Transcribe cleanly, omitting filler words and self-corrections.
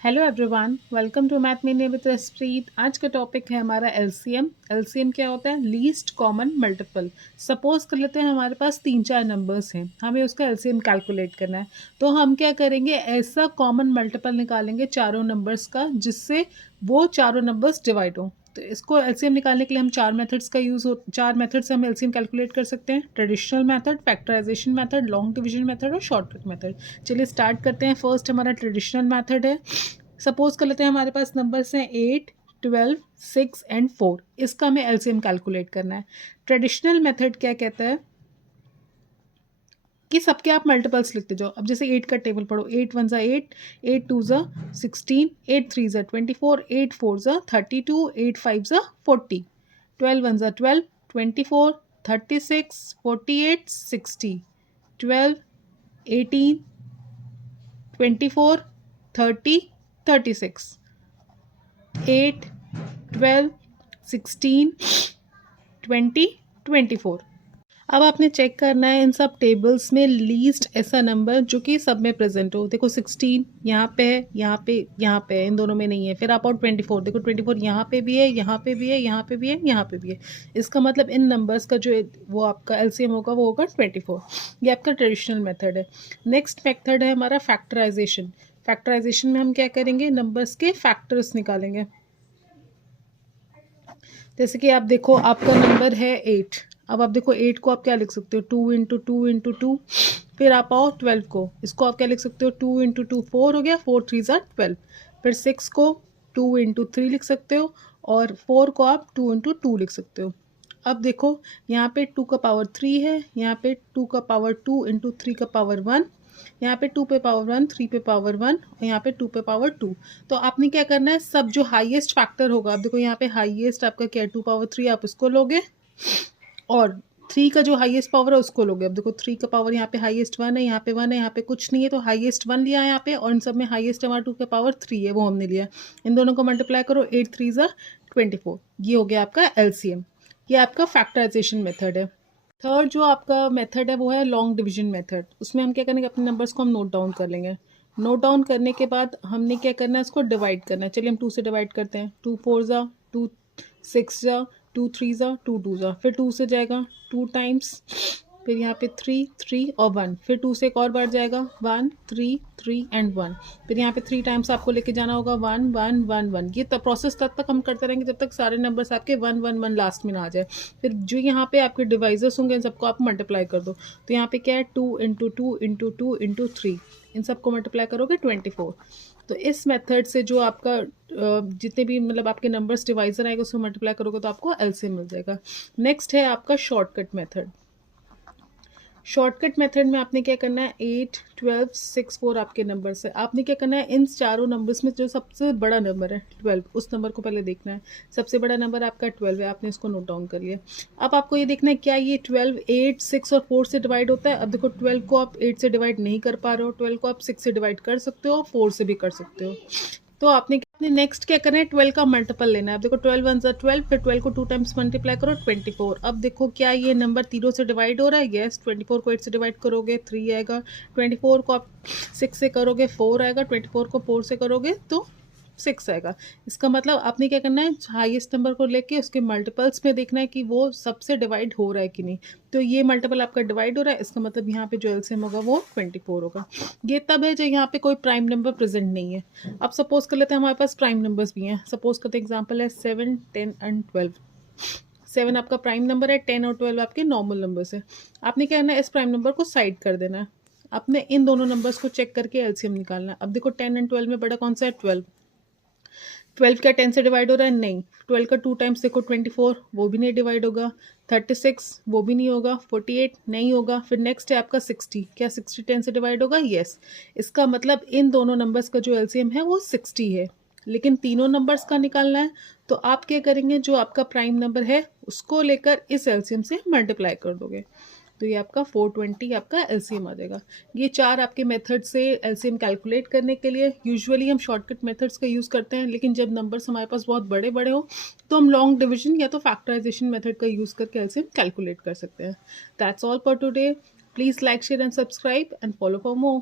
Hello everyone, welcome to math mania with Raspreet. आज का topic है हमारा एलसीएम। एलसीएम क्या होता है? Least common multiple. सपोज कर लेते हैं हमारे पास 3-4 नंबर्स हैं, हमें उसका एलसीएम कैलकुलेट करना है। तो हम क्या करेंगे, ऐसा कॉमन मल्टीपल निकालेंगे चारों नंबर्स का जिससे वो चारों नंबर्स डिवाइड हो। तो इसको एलसीएम निकालने के लिए हम चार मेथड से हम एलसीएम कैलकुलेट कर सकते हैं। Traditional method, factorisation method, long division method और शॉर्टकट मेथड। चलिए स्टार्ट करते हैं। फर्स्ट हमारा ट्रेडिशनल मेथड है। सपोज कर लेते हैं हमारे पास नंबर्स हैं 8, 12, 6 एंड 4। इसका हमें एलसीएम कैलकुलेट करना है। ट्रेडिशनल मेथड क्या कहता है कि सबके आप मल्टीपल्स लिखते जाओ। अब जैसे 8 का टेबल पढ़ो, 8 वन ज़ा 8, 8 टू ज़ा 16, 8 थ्री ज़ा 24, 8 फोर ज़ा 32, 8 फाइव ज़ा 40, 12 वन ज़ा 12, 24, 36, 48, 60, 12, 18, 24, 30, 36, 8, 12, 16, 20, 24। अब आपने चेक करना है इन सब टेबल्स में लीस्ट ऐसा नंबर जो कि सब में प्रेजेंट हो। देखो 16 यहाँ पे है, यहाँ पे है, इन दोनों में नहीं है। फिर आप और 24, देखो 24 यहाँ पे भी है, यहाँ पे भी है, यहाँ पे भी है, यहाँ पे भी है। इसका मतलब इन नंबर्स का जो वो आपका एलसीएम होगा वो होगा 24। ये आपका ट्रेडिशनल मेथड है। नेक्स्ट मेथड है हमारा फैक्टराइजेशन। फैक्टराइजेशन में हम क्या करेंगे, नंबर्स के फैक्टर्स निकालेंगे। जैसे कि आप देखो, आपका नंबर है 8। अब आप देखो 8 को आप क्या लिख सकते हो, 2 × 2 × 2। फिर आप आओ 12 को, इसको आप क्या लिख सकते हो, 2 × 2 4 हो गया, 4 3 ज़ा 12। फिर 6 को 2 × 3 लिख सकते हो, और 4 को आप 2 × 2 लिख सकते हो। अब देखो यहाँ पे 2 का पावर 3 है, यहाँ पे 2 का पावर 2 × 3 का पावर 1, यहाँ पे 2 पे पावर 1, 3 पे पावर 1 और यहाँ पे 2 पे पावर 2। तो आपने क्या करना है, सब जो हाईएस्ट फैक्टर होगा, अब देखो यहाँ पे हाईएस्ट आपका क्या है, 2 पावर 3, आप इसको लोगे और 3 का जो हाईएस्ट पावर है उसको लोगे। अब देखो 3 का पावर यहाँ पे हाईएस्ट 1 है, यहाँ पे 1 है, यहाँ पे कुछ नहीं है, तो हाईएस्ट 1 लिया है यहाँ पे, और इन सब में हाईएस्ट हमारा 2 का पावर 3 है, वो हमने लिया। इन दोनों को मल्टीप्लाई करो, 8 3 ज़ा 24। ये हो गया आपका एलसीएम। ये आपका फैक्टराइजेशन मेथड है। थर्ड जो आपका मेथड है वो है लॉन्ग डिवीजन मेथड। उसमें हम क्या करेंगे, अपने नंबर्स को हम नोट डाउन कर लेंगे। नोट डाउन करने के बाद हमने क्या करना है, इसको डिवाइड करना है। चलिए हम 2 से डिवाइड करते हैं। 2 4 ज़ा 2, 6 ज़ा 2 3 ज़ा 2 2 ज़ा, फिर 2 से जाएगा 2 टाइम्स, फिर यहाँ पे 3 3 और 1, फिर 2 से एक और बार जाएगा 1 3 3 एंड 1, फिर यहाँ पे 3 टाइम्स आपको लेके जाना होगा 1 1 1 1। ये प्रोसेस तब तक हम करते रहेंगे जब तक सारे नंबर्स आपके 1 1 1 लास्ट में ना आ जाए। फिर जो यहाँ पे आपके डिवाइजर्स होंगे इन सबको आप मल्टीप्लाई कर दो। तो यहाँ पे क्या है, 2 × 2 × 2 × 3, इन सबको मल्टीप्लाई करोगे 24। तो इस मेथड से जो आपका जितने भी मतलब आपके नंबर्स डिवाइजर आएगा उसको मल्टीप्लाई करोगे तो आपको एलसीएम मिल जाएगा। नेक्स्ट है आपका शॉर्टकट मेथड। शॉर्टकट मेथड में आपने क्या करना है, 8 12 6 4 आपके नंबर्स है। आपने क्या करना है, इन चारों नंबर्स में जो सबसे बड़ा नंबर है 12, उस नंबर को पहले देखना है। सबसे बड़ा नंबर आपका 12 है, आपने इसको नोट डाउन कर लिया। अब आपको ये देखना है क्या ये 12 8 6 और 4 से डिवाइड होता है। अब देखो 12 को आप 8 से डिवाइड नहीं कर पा रहे हो, 12 को आप 6 से डिवाइड कर सकते हो, 4 से भी कर सकते हो। तो आपने नेक्स्ट क्या करना है, 12 का मल्टीपल लेना है। अब देखो 12 वन ज़ा 12, फिर 12 को 2 टाइम्स मल्टीप्लाई करो 24। अब देखो क्या ये नंबर तीनों से डिवाइड हो रहा है, यस। 24 को 8 से डिवाइड करोगे 3 आएगा, 24 को आप 6 से करोगे 4 आएगा, 24 को 4 से करोगे तो 6 आएगा। इसका मतलब आपने क्या करना है, हाईएस्ट नंबर को लेके उसके मल्टीपल्स में देखना है कि वो सबसे डिवाइड हो रहा है कि नहीं। तो ये मल्टीपल आपका डिवाइड हो रहा है, इसका मतलब यहाँ पे जो एलसीएम होगा वो 24 होगा। ये तब है जब यहाँ पे कोई प्राइम नंबर प्रेजेंट नहीं है। अब सपोज कर लेते हैं हमारे पास प्राइम नंबर्स भी हैं। सपोज करते हैं एग्जाम्पल है 7 10 एंड 12। 7 आपका प्राइम नंबर है, 10 और 12 आपके नॉर्मल नंबर्स है। आपने क्या करना है, इस प्राइम नंबर को साइड कर देना है। आपने इन दोनों नंबर्स को चेक करके एलसीएम निकालना है। अब देखो 10 एंड 12 में बड़ा कौन सा है, 12। 12 क्या 10 से डिवाइड हो रहा है, नहीं। 12 का 2 टाइम्स देखो 24, वो भी नहीं डिवाइड होगा। 36 वो भी नहीं होगा। 48 नहीं होगा। फिर नेक्स्ट है आपका 60, क्या 60 10 से डिवाइड होगा, यस। इसका मतलब इन दोनों नंबर्स का जो एलसीएम है वो 60 है। लेकिन तीनों नंबर्स का निकालना है, तो आप क्या करेंगे, जो आपका प्राइम नंबर है उसको लेकर इस एलसीएम से मल्टीप्लाई कर दोगे, तो ये आपका 420 आपका एलसीएम आ जाएगा। ये चार आपके मेथड से एलसीएम कैलकुलेट करने के लिए यूजुअली हम शॉर्टकट मेथड्स का यूज़ करते हैं, लेकिन जब नंबर्स हमारे पास बहुत बड़े बड़े हो तो हम लॉन्ग डिवीजन या तो फैक्टराइजेशन मेथड का यूज़ करके एलसीएम कैलकुलेट कर सकते हैं। That's all for today. Please like share and subscribe and follow for more.